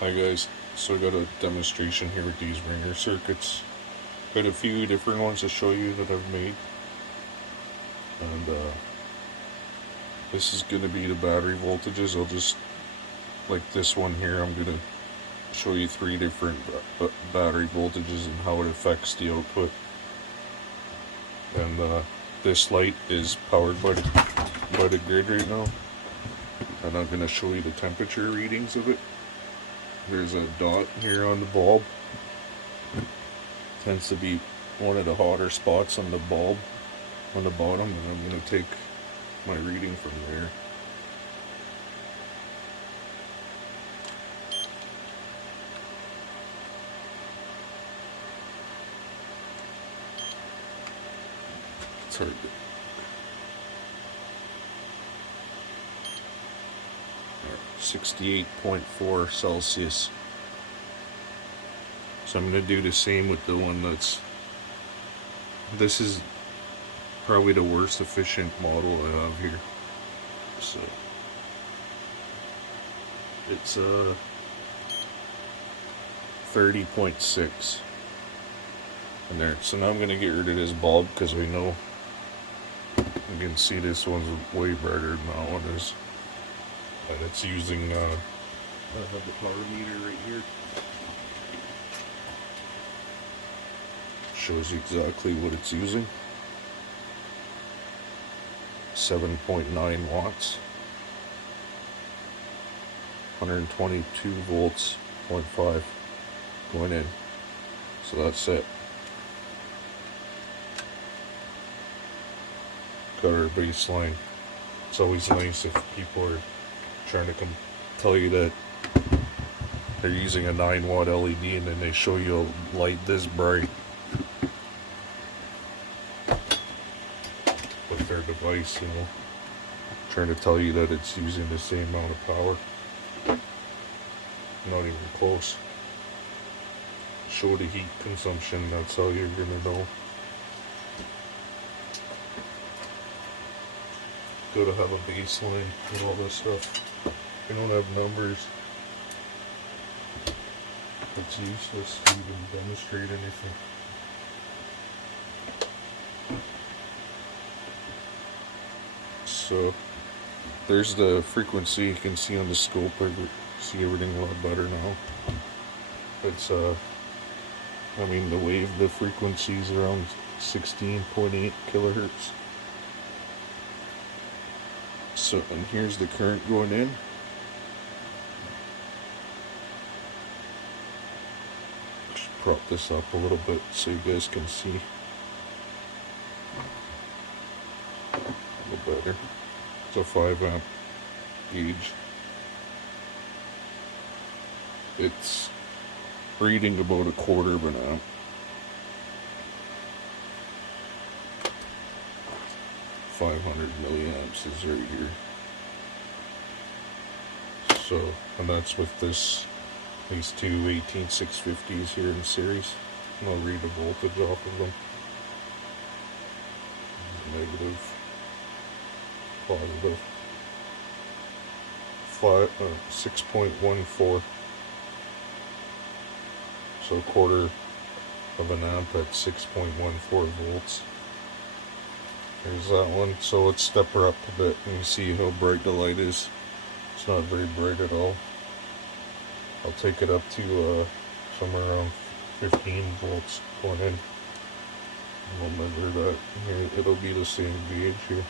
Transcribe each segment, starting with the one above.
Hi guys, so I got a demonstration here with these ringer circuits. Got a few different ones to show you that I've made, and this is going to be the battery voltages. I'll just, like this one here, I'm going to show you three different battery voltages and how it affects the output. And this light is powered by the grid right now, and I'm going to show you the temperature readings of it. There's a dot here on the bulb. Tends to be one of the hotter spots on the bulb on the bottom, and I'm going to take my reading from there. It's hard to... 68.4 Celsius. So I'm going to do the same with the one that's... This is probably the worst efficient model I have here. So it's 30.6 in there. So now I'm going to get rid of this bulb because we know you can see this one's way brighter than that one is. And it's using, I have the power meter right here. Shows you exactly what it's using. 7.9 watts. 122 volts, 0.5 going in. So that's it. Got our baseline. It's always nice if people are trying to tell you that they're using a 9-watt LED and then they show you a light this bright with their device, you know, trying to tell you that it's using the same amount of power. Not even close. Show the heat consumption, that's how you're gonna know. Gotta have a baseline with all this stuff. If you don't have numbers, it's useless to even demonstrate anything. So there's the frequency. You can see on the scope, I see everything a lot better now. It's I mean, the frequency is around 16.8 kilohertz. So, and here's the current going in. Just prop this up a little bit so you guys can see a little better. It's a 5 amp gauge. It's reading about 1/4 of an amp. .500 milliamps is right here. So, and that's with these two 18650s here in series. And I'll read the voltage off of them. Negative, positive, 6.14. So 1/4 of an amp at 6.14 volts. There's that one. So let's step her up a bit and you see how bright the light is. It's not very bright at all. I'll take it up to somewhere around 15 volts going in. We'll measure that here. It'll be the same gauge here.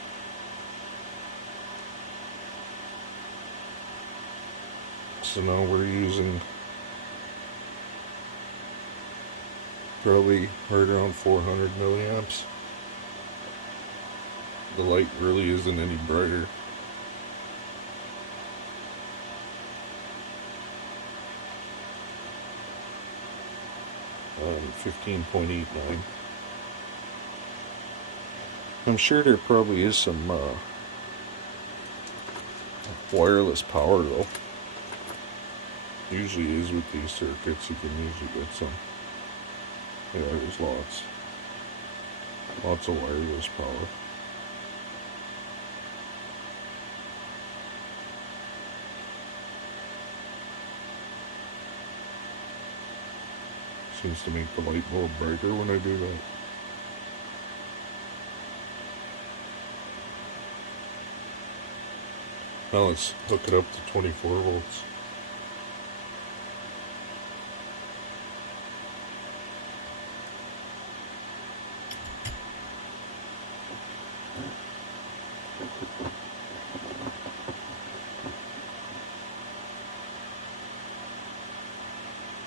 So now we're using probably right around 400 milliamps. The light really isn't any brighter. Um, 15.89. I'm sure there probably is some wireless power though. Usually is with these circuits, you can usually get some. Yeah, there's lots of wireless power. Seems to make the light bulb brighter when I do that. Now let's hook it up to 24 volts.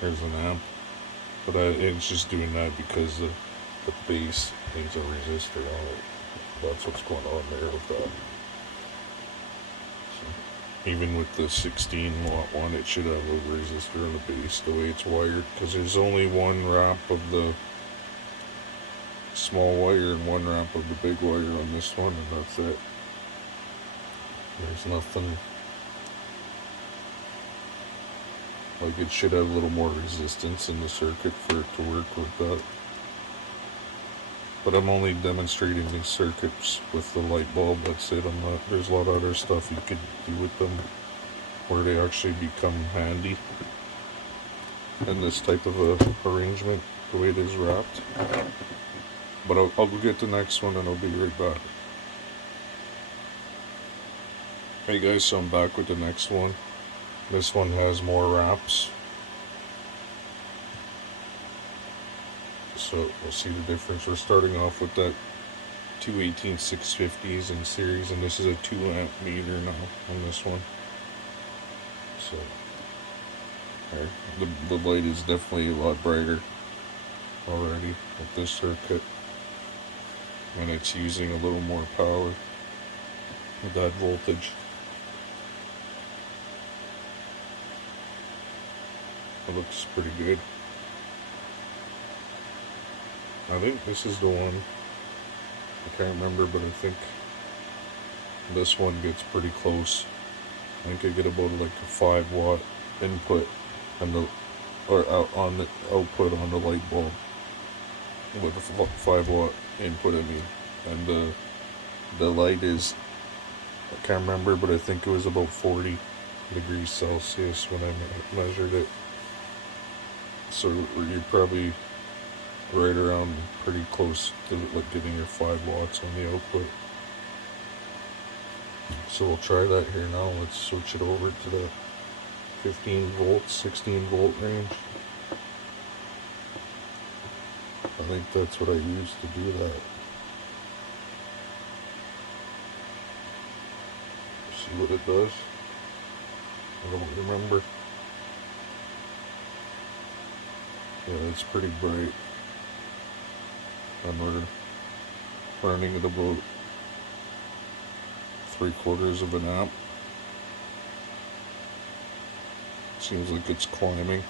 There's an amp, but it's just doing that because the base needs a resistor on it. That's what's going on there with that. So, even with the 16 watt one, it should have a resistor on the base the way it's wired, because there's only one wrap of the small wire and one wrap of the big wire on this one, and that's it. There's nothing. Like, it should have a little more resistance in the circuit for it to work with that. But I'm only demonstrating these circuits with the light bulb, that's it. There's a lot of other stuff you could do with them where they actually become handy in this type of a arrangement, the way it is wrapped. But I'll go get the next one and I'll be right back. Hey guys, so I'm back with the next one. This one has more wraps, so we'll see the difference. We're starting off with that 218-650s in series, and this is a 2 amp meter now on this one. So the light is definitely a lot brighter already with this circuit, and it's using a little more power with that voltage. It looks pretty good. I think this is the one. I can't remember, but I think this one gets pretty close. I think I get about like a 5 watt input on the on the output on the light bulb with a 5 watt input. I mean, and the light is, I can't remember, but I think it was about 40 degrees Celsius when I measured it. So you're probably right around pretty close to like getting your 5 watts on the output. So we'll try that here now. Let's switch it over to the 15 volts, 16 volt range. I think that's what I used to do that. See what it does. I don't remember. Yeah, it's pretty bright. And we're running at about 3/4 of an amp. Seems like it's climbing.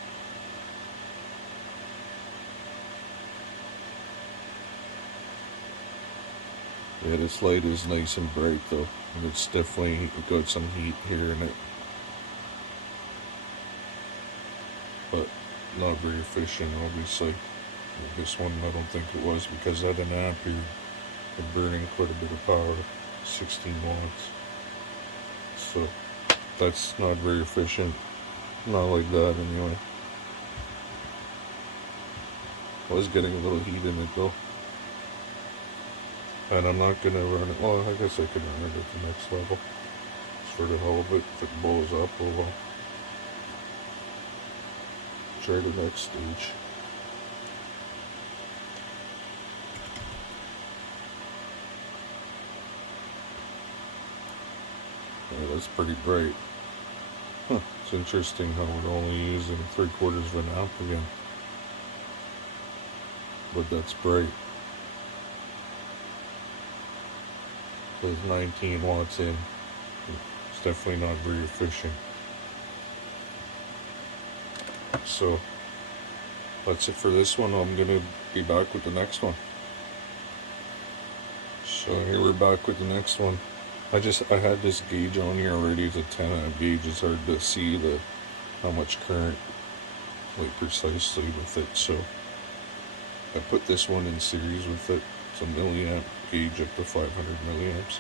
Yeah, this light is nice and bright though, and it's definitely got some heat here in it. But not very efficient, obviously. This one I don't think it was, because at an amp you're burning quite a bit of power, 16 watts. So that's not very efficient. Not like that anyway. I was getting a little heat in it though. And I'm not gonna run it, well, I guess I could run it at the next level. Just for the hell of it. If it blows up, oh well. Try the next stage. Yeah, that's pretty bright. Huh, it's interesting how we're only using 3/4 of an amp again. But that's bright. There's 19 watts in. It's definitely not very efficient. So that's it for this one. I'm gonna be back with the next one. So here we're back with the next one. I had this gauge on here already. It's a 10 amp gauge. It's hard to see how much current, like, precisely with it. So I put this one in series with it. It's a milliamp gauge up to 500 milliamps.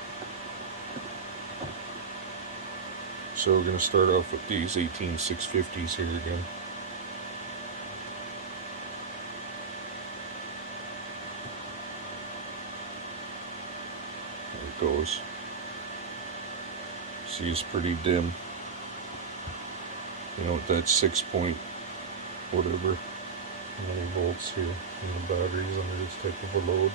So we're gonna start off with these 18650s here again. goes. See, it's pretty dim. You know, that's 6 point whatever 9 volts here in the batteries under this type of a load.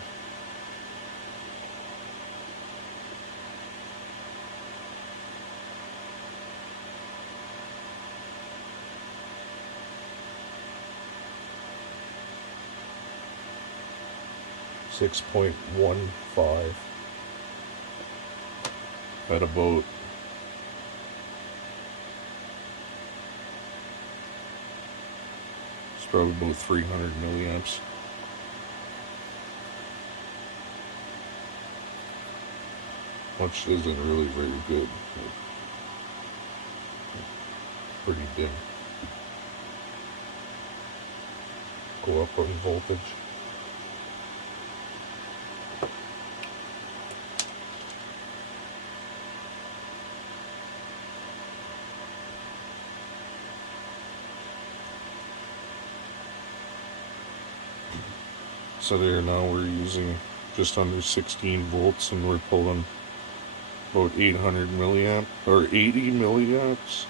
.15 at about it's probably about 300 milliamps. Which isn't really very good. Pretty dim. Go up on voltage. So there, now we're using just under 16 volts and we're pulling about 800 milliamp or 80 milliamps.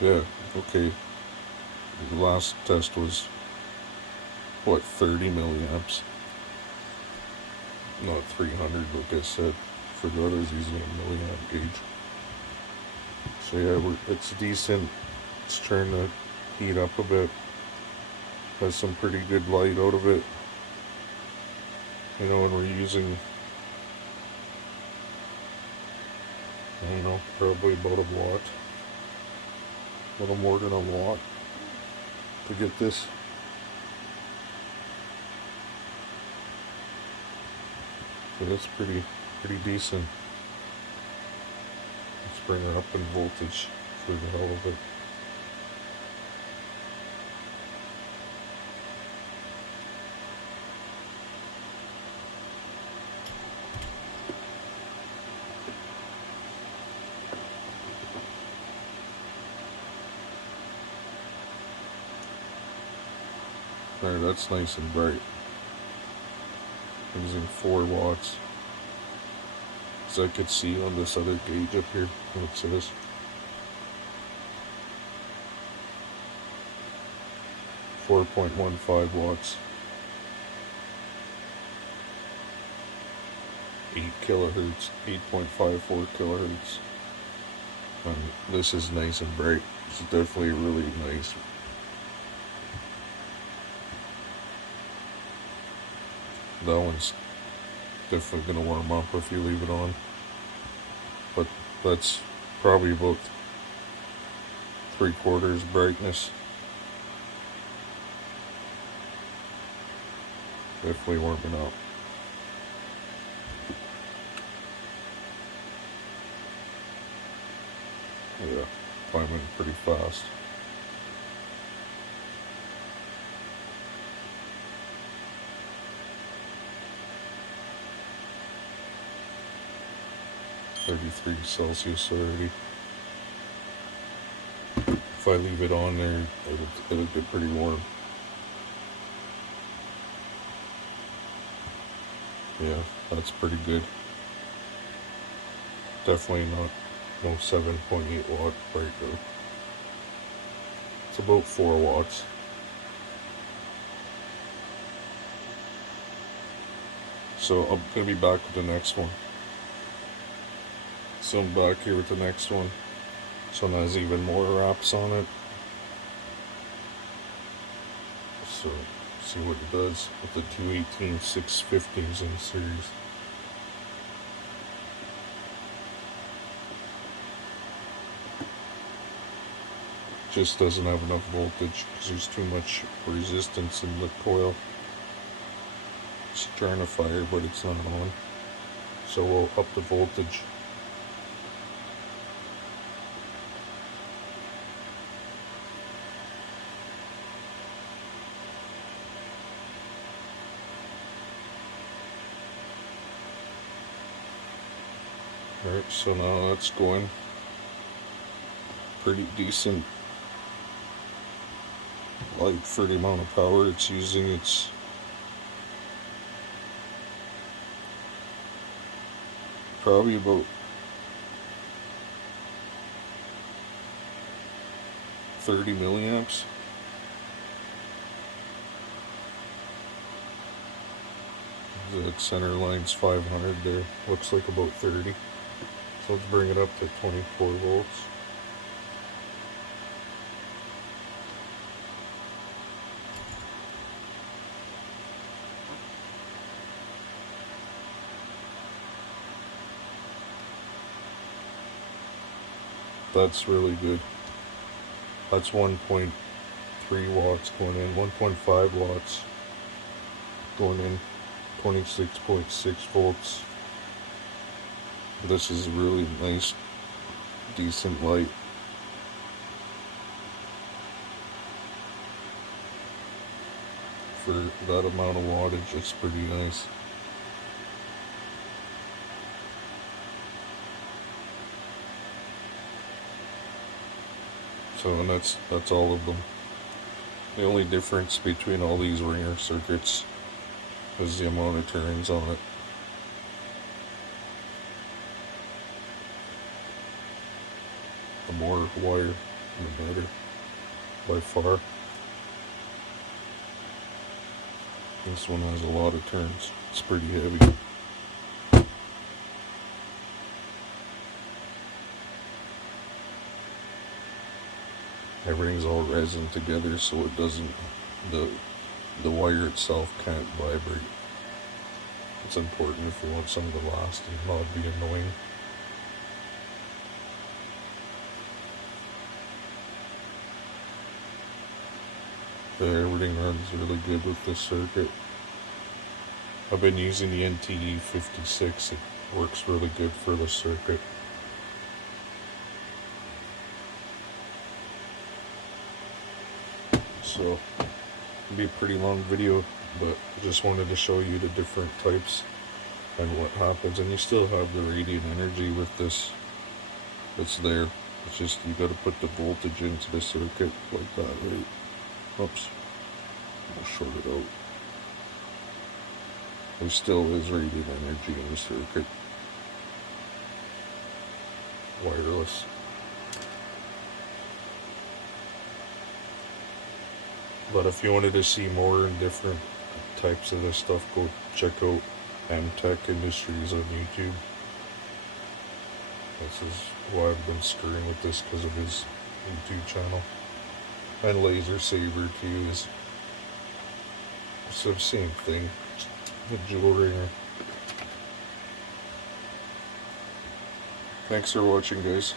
Yeah, okay. The last test was what, 30 milliamps? Not 300, like I said. For the others using a milliamp gauge. So yeah, it's decent. It's trying to heat up a bit. Has some pretty good light out of it. You know, and we're using, I don't know, probably about a watt. A little more than a watt to get this. But it's pretty decent. Let's bring her up in voltage for the hell of it. There, that's nice and bright. Using 4 watts. So I could see on this other gauge up here what it says. .15 watts. 8 kilohertz, 8.54 kilohertz. And this is nice and bright. It's definitely really nice. That one's definitely going to warm up if you leave it on. But that's probably about 3/4 brightness. Definitely warming up. Yeah, climbing pretty fast. .33°C already. If I leave it on there, it'll get pretty warm. Yeah, that's pretty good. Definitely not no 7.8 watt breaker. It's about 4 watts. So I'm gonna be back with the next one. So I'm back here with the next one. So now there's even more wraps on it. So see what it does with the 218 650s in series. Just doesn't have enough voltage because there's too much resistance in the coil. It's trying to fire, but it's not on. So we'll up the voltage. Alright, so now that's going pretty decent light for the amount of power it's using. It's probably about 30 milliamps. The center line's 500 there. Looks like about 30. So let's bring it up to 24 volts. That's really good. That's 1.3 watts going in, 1.5 watts going in, 26.6 volts. This is really nice, decent light. For that amount of wattage, it's pretty nice. So, and that's all of them. The only difference between all these ringer circuits is the amount of turns on it. The more wire, the better, by far. This one has a lot of turns. It's pretty heavy. Everything's all resin together, so it doesn't, the wire itself can't vibrate. It's important if you want something to last and not be annoying. Everything runs really good with this circuit. I've been using the NTE 56. It works really good for the circuit. So, it'll be a pretty long video, but I just wanted to show you the different types and what happens. And you still have the radiant energy with this. It's there. It's just you got to put the voltage into the circuit like that, right? Oops. I'll short it out. There still is radiant energy in the circuit. Wireless. But if you wanted to see more and different types of this stuff, go check out Tech Industries on YouTube. This is why I've been screwing with this, because of his YouTube channel. And Laser Saber too is the same thing. The joule ringer. Thanks for watching, guys.